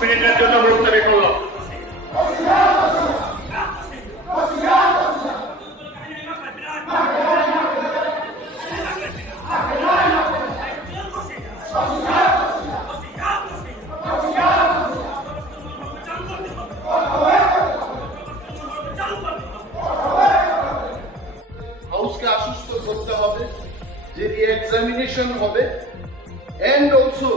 মিনিটের জন্য মুলতবি করলাম। হাউসকে আশ্বস্ত করতে হবে যে রি-এক্সামিনেশন হবে, and also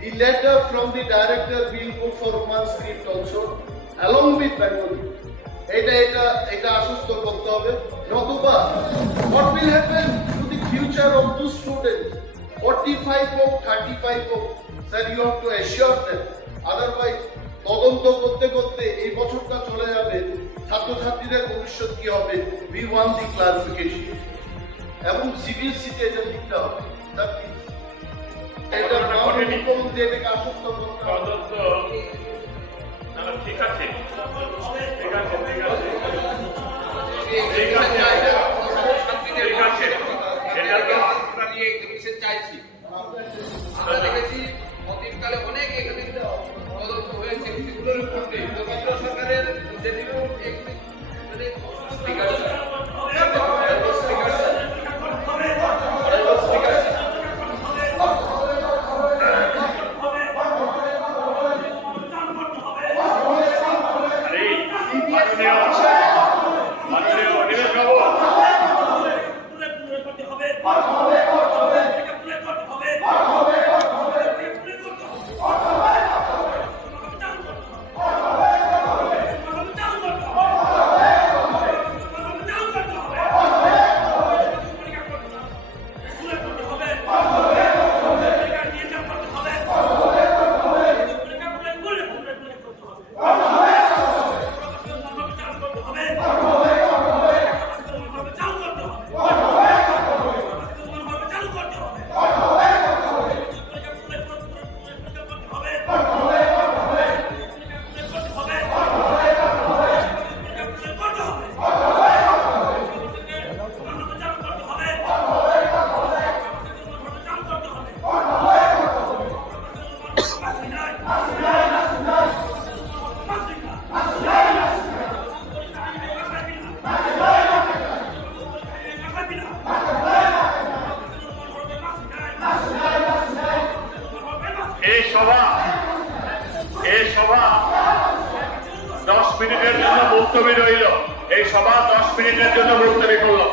the letter from the director will go for transcript also along with Bengali. এটা আশ্বস্ত করতে হবে, নতুবা what will happen to the future of those students 45 হোক 35 হোক, sir, you have to assure them, otherwise তদন্ত করতে করতে এই বছরটা চলে যাবে, ছাত্রছাত্রীদের ভবিষ্যৎ কি হবে? we want the clarification এবং সিবিএসই তে এটা লিখতে হবে। এটা নাম করুন যে এটাকে আশ্বস্ত করতে হবে। ঠিক আছে, চাইছি আমরা দেখেছি অতীতকালে অনেক এখানে তদন্ত হয়েছে এগুলোর উপরে কেন্দ্র সরকারের যেগুলো এই সভা 10 মিনিটের জন্য মুলতবি রইল। এই সভা 10 মিনিটের জন্য মুলতবি করলাম।